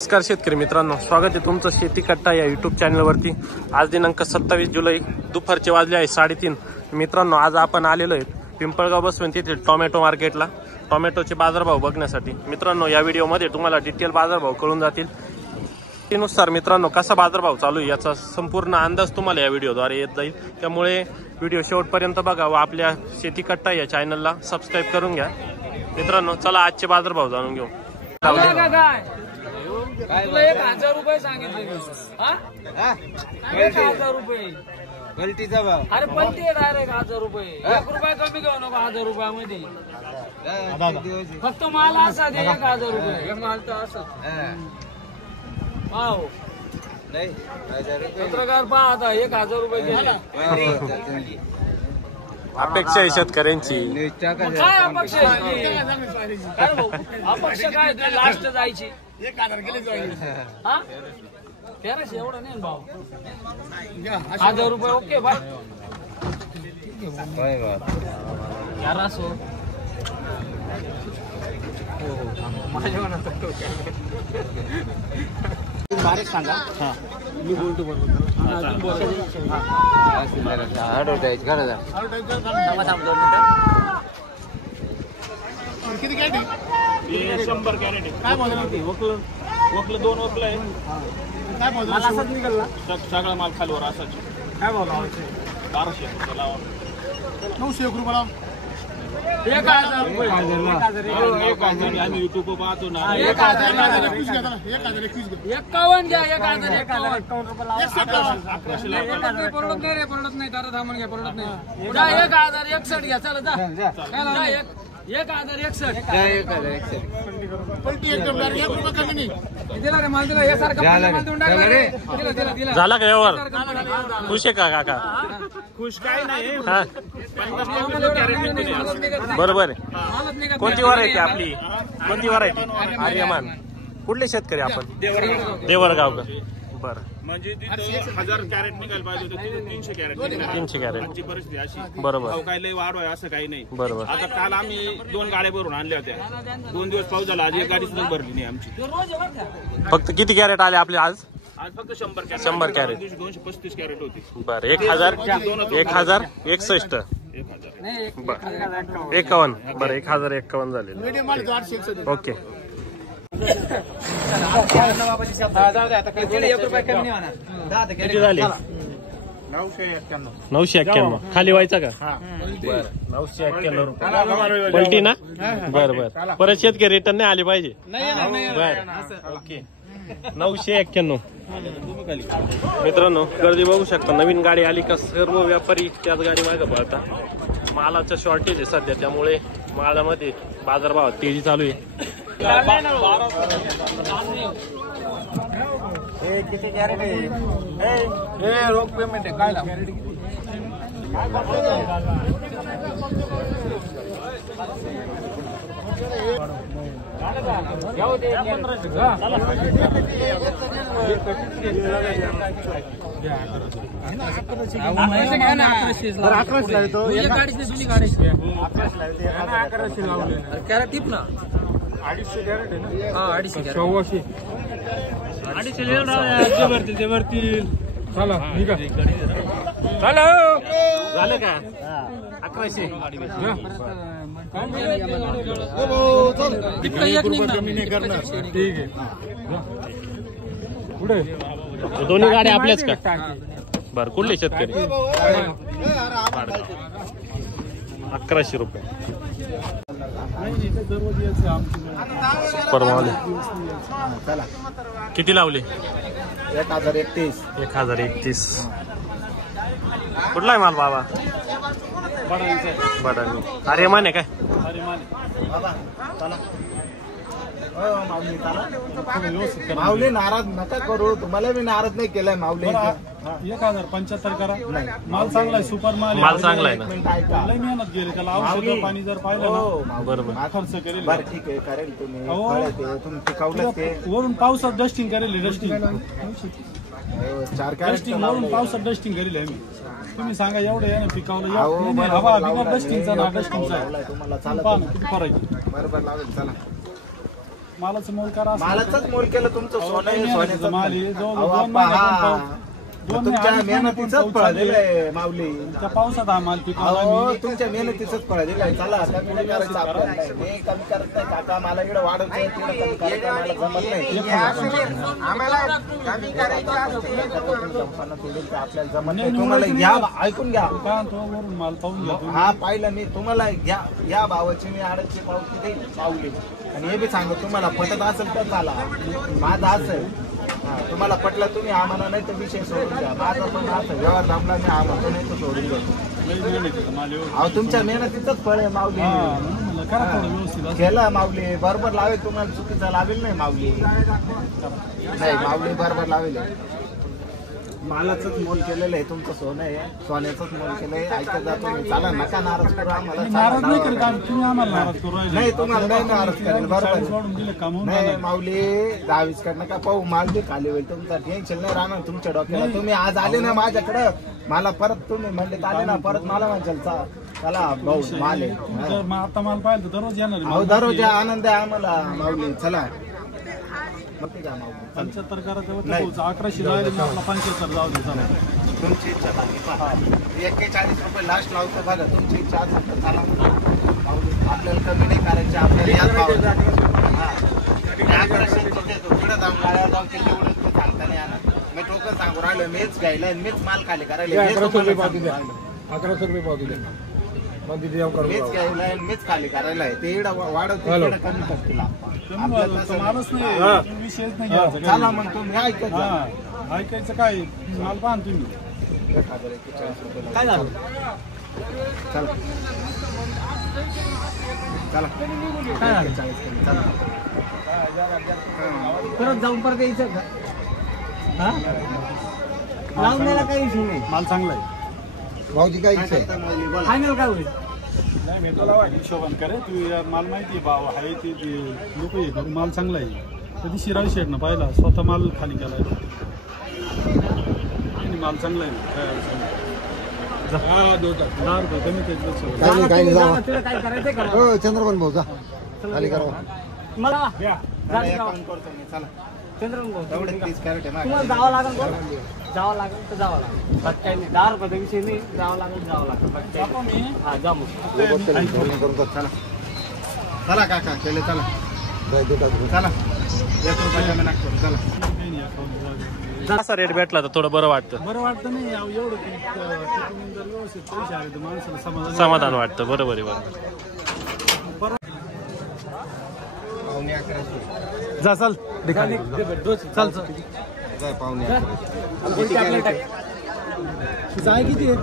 नमस्कार शेतकरी मित्रांनो, स्वागत आहे तुमचं शेती कट्टा या यूट्यूब चॅनलवरती। आज दिनांक 27 जुलै दुपारचे वाजले आहे 3:30। मित्रांनो, आज आपण आलेलो आहे पिंपळगाव बसवंत येथील टोमॅटो मार्केटला टोमॅटोचे बाजारभाव बघण्यासाठी। मित्रांनो, या व्हिडिओमध्ये तुम्हाला डिटेल बाजारभाव कळून जातील। त्यानुसार मित्रांनो कसा बाजारभाव चालू आहे याचा संपूर्ण अंदाज तुम्हाला या व्हिडिओद्वारे येत जाईल। त्यामुळे व्हिडिओ शेवटपर्यंत बघा व आपल्या शेती कट्टा या चॅनलला सबस्क्राईब करून घ्या। मित्रांनो, चला आजचे बाजारभाव जाणून घेऊ। तुला 1000 रुपये सांगितले। 1000 रुपये पलटीचा भाव। अरे पलटी डायरेक्ट 1000 रुपये। 1 रुपया कमी घेऊ नको 1000 रुपयामध्ये। फक्त माल असा दे 1000 रुपये। हे माल तर असं पाव नाही पत्रकार पहा आता 1000 रुपये गेले। अपेक्षा आहे शेतकऱ्यांची। काय अपेक्षा आहे? काय भाऊ अपेक्षा काय लास्ट जायची 1000 गेले जाईल। हा 1300 एवढं नाही भाऊ। 1000 रुपये ओके बाय। 1100 माझ्या मनात बारीक सांगा। मी बोलतो बरोबर। किती कॅरेट? 100 कॅरेट काय बोलतो? वकलं 2 वकलं आहे। काय बोलतो? मला असंच निघाला सगळा माल खालीवर असाच। काय बोला 1200 लावा। 900 रुपये लाव। 1000 रुपये। आम्ही युट्यूब पाहतो ना। 1021 घ्या, 1021 घ्या। 51 घ्या। 1051 रुपये लावा। 1100 लावा। परवडत नाही रे, परवडत नाही। दादा थांबून घ्या, परवडत नाही। जा 1061 घ्या। चला जा 1061 पलटी एकदम 1 रुपया कमी नाही। दिला रे माल, दिला यासारखा माल देऊन टाकला रे। दिला झाला का यावर? खुश आहे का काका? खुश काय नाही। हा बरोबर आहे। कोणती व्हरायटी आपली? कोणती व्हरायटी? आर्यमान। कुठले शेतकरी आपण? देवरगाव का? बरं, म्हणजे तिथं 1000 कॅरेट निघाल पाहिजे होतं, तिथं 300 कॅरेट 300 कॅरेट। आमची परिस्थिती अशी। बरोबर भाव काय लय वाढ आहे असं काही नाही। बरोबर। आता काल आम्ही 2 गाड्या भरून आणल्या होत्या। 2 दिवस पाऊस झाला, आज एक गाडी सुद्धा भरली नाही आमची। फक्त किती कॅरेट आले आपले आज? आज फक्त 100 कॅरेट। 100 कॅरेट। 235 कॅरेट होती। बरं, 1061 बरं 51 बरं 1051 झाले। मीडियम माल 861। ओके, किती झाले? 991 खाली व्हायचा का? बरं 991 रुपये पलटी ना। बरं बरं, परत शेतकरी रिटर्न नाही आले पाहिजे। बरं ओके, 991। मित्रांनो, गर्दी बघू शकता। नवीन गाडी आली का सर्व व्यापारी त्याच गाडी मागे पळता। मालाचं शॉर्टेज आहे सध्या, त्यामुळे मालामध्ये बाजारभावात तेजी चालू आहे। किती कॅरेट आहे? हे रोख पेमेंट आहे काय लाव? कॅरेट टिप ना 250 कॅरेट आहे ना। हा 250 250 ते भरतील। चला निघा। हॅलो झालं का? 1100 कमी नाही करणार। ठीक आहे। पुढे दोन्ही गाड्या आपल्याच का? बरं, कुठले शेतकरी? 1100 रुपये परमावले। किती लावले? 1031। 1031। कुठला आहे माल बाबा? बडानी। आर्यमान आहे काय? माऊली नाराज नका करू, तुम्हाला मी नाराज नाही केलाय माऊली। 1075 करा। माल चांगला आहे, सुपर माल आहे। माल चांगला आहे ना? लय मेहनत गेली त्याला, औषध पाणी जर पाहिलं ना बरोबर खर्च करेल। बरं ठीक आहे, करेल तुम्ही। तुम्ही पिकवलं ते वरून पावसात डस्टिंग करेल। डस्टिंग 4 कॅरेट वरून पावसात डस्टिंग करेल आम्ही। तुम्ही सांगा एवढं याने पिकवलं हवा बिगर डस्टिंगचा ना डस्टिंगचा तुम्हाला किती फरक आहे? बरोबर लावेल चला मालाचं मोल करा. मालाचंच मोल केलं तुमचं सोनं आहे, सोन्याचं माल आहे. अहो, जवळ आप्पा, हा. तुमच्या मेहनतीचंच फळ दिलंय माऊली. त्या पावसात हा माल पिकवला अहो मी. तुमच्या मेहनतीचंच फळ दिलंय. चला कमी नाही करायचं आपल्याला. मी कमी करत नाही काका, मला इकडे वाढवतंय, तिकडे कमी करायचं मला जमत नाही. आपल्याला जमत नाही. तुम्हाला घ्या, ऐकून घ्या. काय म्हणतो, वरून माल पाहून घ्या तुम्ही. हा पाहिलं मी तुम्हाला घ्या, या भावाची मी आडची पावती देईल पावली. आणि हे बी सांगू तुम्हाला पटत असेल तर चाला, माझं असेल. हा तुम्हाला पटलं तुम्ही आम्हाला, नाही तर विषय सोडून द्या. माझा पण असं व्यवहार जमला मी आम्हाला, नाही तर सोडून द्या. लई मेहनतीचं माल एवढं. अहो तुमच्या मेहनतीचंच फळ आहे माऊली. हा, म्हणून म्हणलं करा थोडं व्यवस्थित असं. केलं माऊली बरोबर लावेल, तुम्हाला चुकीचं लावेल नाही माऊली. नाही माऊली बरोबर लावेल. मालाचंच मोल केलेलं आहे, तुमचं सोनं आहे, सोन्याचंच मोल केलंय. ऐकत जातो मी. चला नका नाराज करू आम्हाला. नाराज नाही करीत आम्ही, तुम्ही आम्हाला नाराज करू राहिले. नाही तुम्हाला नाही नाराज करेल, बरोबर 40 वाढून दिले काम होऊन नाही जाणार. माऊली 10-20 कडनं का पाहू, माल बी खाली होईल. तुमचा टेन्शन नाही राहणार तुमच्या डोक्याला. तुम्ही आज आले ना माझ्याकडं, मला परत तुम्ही म्हणले आले ना, परत मला म्हणशाल चला भाऊ माल आहे. जर मग आता माल पाहिलं तर दररोज येणार आहे. अहो दररोज या, आनंद आहे आम्हाला माऊली. चला मग ते घ्या माऊली. 75 करा तेव्हा 1100 जायला मी आपला 75 जाऊ दे. चला तुमची इच्छा झाली पहा. 41 रुपये लास्ट लावतो बघा. तुमची इच्छा असेल तर चला माऊली. आपल्याला कमी नाही करायचे, आपल्याला याच भावात. हा. मी 1100 देतो. पुढे जाऊन गाड्यावर जाऊन किती एवढं तू सांगता नाही येणार. मी टोकन सांगू राहिलो, मीच घ्यायला आणि मीच माल खाली करायला. 1100 पावती द्या. 1100 रुपये पावती द्या. मीच घ्यायला आणि मीच खाली करायला आहे. ते इकडं वाढवते, इकडं कमी करतील. मालच नाही, विषयच नाही घ्यायचा. चला मग तुम्ही ऐकत जा. हा, ऐकायचं काय, माल पाहा ना तुम्ही. 1041 रुपये काय झालं. चला चला काय झालं. 40 कमी. चला परत जाऊन परत यायचं का? हा लावून द्यायला काही इश्यू नाही. माल चांगला आहे. भाऊजी काय इच्छा आहे माऊली बोला. फायनल काय होईल? नाही मी तुला हिशोबान करे, तू यार माल माहिती आहे भाव आहे ते लोक आहे. माल चांगला आहे. कधी शिराई शेड ना पाहिला, स्वतः माल खाली केलाय. नाही माल चांगला आहे. काय अडचण नाही. हा 10 रुपये कमी काय करायचंय का? चंद्रबान भाऊ जा खाली करा. मला करतो मी. चला चंद्रबाबू भाऊ, एवढे 30 कॅरेट आहे तुम्हाला जावं लागेल का? जावं लागेल तर जावं लागेल. बाकी काही नाही. 10 रुपयाचा विषय नाही. जावं लागेल बाकी काही नाही. मी हा जा मग. चला चला काका केले. चला चला 1 रुपया कमी नागतो. चला असा रेट भेटला तर थोडं बरं वाटतं, बरं वाटतं. नाही एवढं तिकडून जर व्यवस्थित पैसे आले तर माणसाला समाधान वाटतं. बरोबर आहे, बरोबर. जा चल चल जाय किती आहे.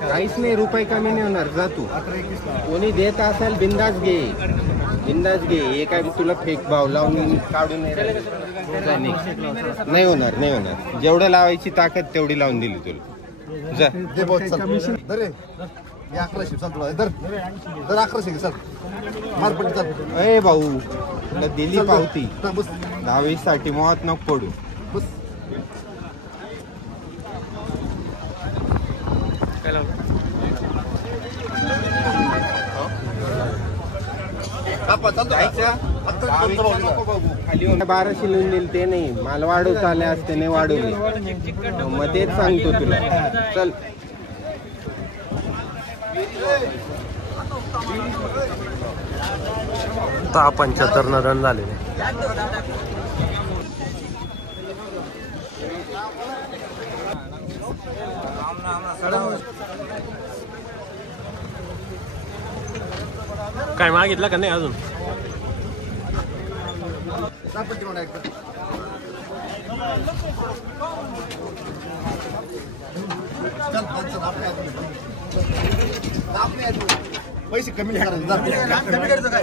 काहीच नाही, रुपये कमी नाही होणार. जा तू, कोणी देत असेल बिंदास घे, बिंदास घे. हे काय तुला फेक भाव लावून काढून नाही होणार, नाही होणार. जेवढं लावायची ताकद तेवढी लावून दिली तुला. जा 1100 ए भाऊ, तुला दिली पावती. 10-20 साठी मोहात नको पडू. खाली 1200 लिहून दिली ते नाही. माल वाढवत आले असते, नाही वाढवले. मग तेच सांगतो तुला. चल 75 रन झालेले. काय मागितलं का नाही अजून? पैसे कमी करायचं काय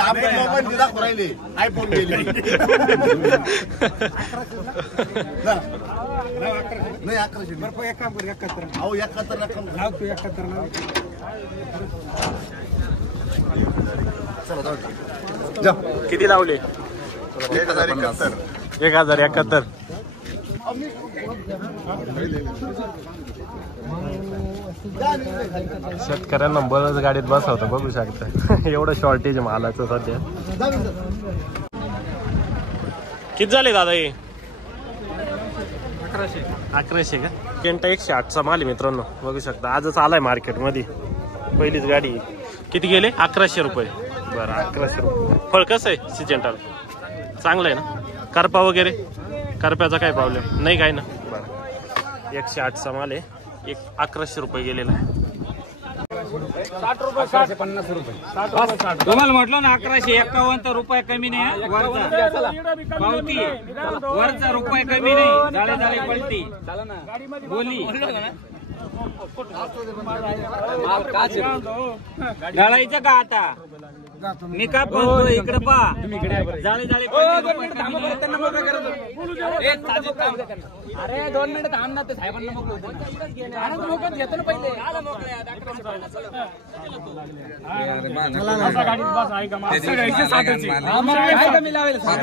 आपण मोबाईल दिला राहिले, आयफोन गेले नाही. 1100 बरं. एक काम कर, 71. अहो 71 रक्कम लाव तू. 71 लाव. चला जाऊ. किती लावले? 1071. 1071. शेतकऱ्यांना बरंच गाडीत बसवतं बघू शकता. एवढं शॉर्टेज मालाचं सध्या. किती झाले दादा हे? 1100 का? केंटा 108चा माल आहे मित्रांनो बघू शकता. आजच आलाय मार्केटमध्ये पहिलीच गाडी. किती गेले? 1100 रुपये. बरं 1100 रुपये. फळ कसं आहे सिजेंटाला? चांगलं आहे ना? करपा वगैरे? करप्याचा काय प्रॉब्लेम नाही काय ना? बरं 108चा माल आहे. 1100 रुपये गेलेला आहे. 60 रुपये 50 रुपये. तुम्हाला म्हटलं ना 1151 रुपये कमी नाही. वरचा पावती वरचा रुपये कमी नाही. झाले झाले पलटी बोली ढळायचं का आता? मी का बोलतो इकडे पा झाले झाले. अरे 2 मिनिट थांब ना. ते साहेबांना मोकळं घेतो ना पहिले. मी लावेल 7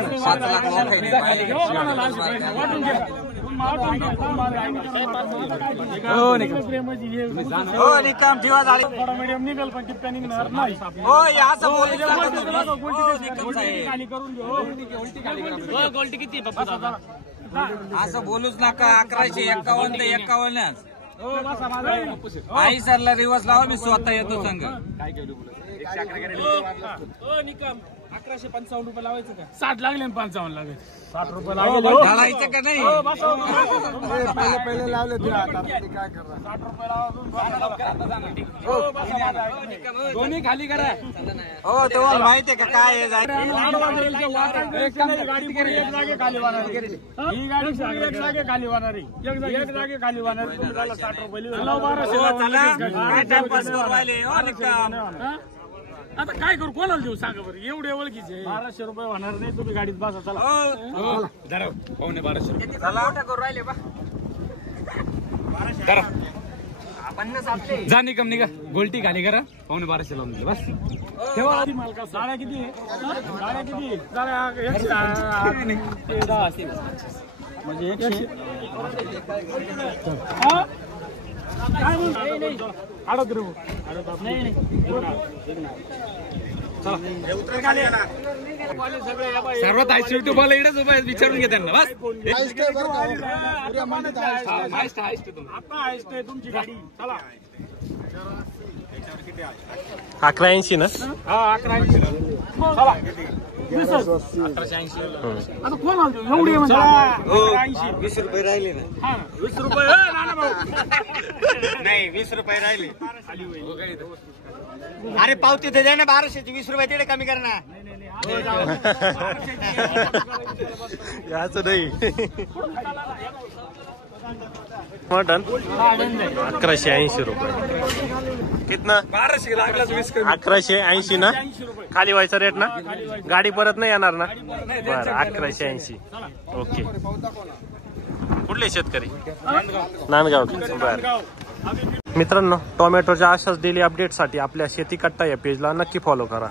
गोल्टी किती असं बोलूच नका. 1151 ते 51. आई सरला रिवर्स लावा. मी स्वतः येतो संघ. काय केलं 1155 रुपये लावायचं का? 60 लागले 55 लागले. 60 रुपये लावायचं का नाही? पहिले लावले काय करा. 60 रुपये लावा. दोन्ही खाली करा. हो तुम्हाला माहिती आहे का काय आहे? गाडी पुढे एक जागे खाली वाहणार. ही गाडी एक जागे खाली वाहणार. एक जागे खाली वाहणार. 60 रुपये आता काय करू? कोणाला देऊ सांगा बरं? एवढे ओळखीचे 1200 रुपये होणार नाही. तुम्ही गाडीत बसा. चला 1200 रुपये करू राहिले बा. 50 जा निकम निघा. गोल्टी खाली करा. 1250 लावून दिले बस. ठेवा मालका. साड्या किती? साड्या किती? म्हणजे 100 सर्वात आयसीटी मला इकडेच उभा विचारून घे त्यांना बस. तुमची गाडी चला 1180 ना? हा 1180. चला 1180. आता कोण आलो एवढी म्हणजे 20 रुपये राहिले ना. 20 रुपये नाना भाऊ नाही 20 रुपये राहिले. अरे पावती ते द्या ना 1200ची. 20 रुपये तिकडे कमी कर ना. याच नाही मटन 1180 रुपये. कितना? 1200 लागला 20 कमी. 1180 ना? खाली व्हायचा रेट ना? गाडी परत नाही येणार ना? बरं 1180. ओके. कुठले शेतकरी? नांदगाव. बरं मित्रांनो टोमॅटोच्या अशाच डेली अपडेटसाठी आपल्या शेती कट्टा या पेजला नक्की फॉलो करा.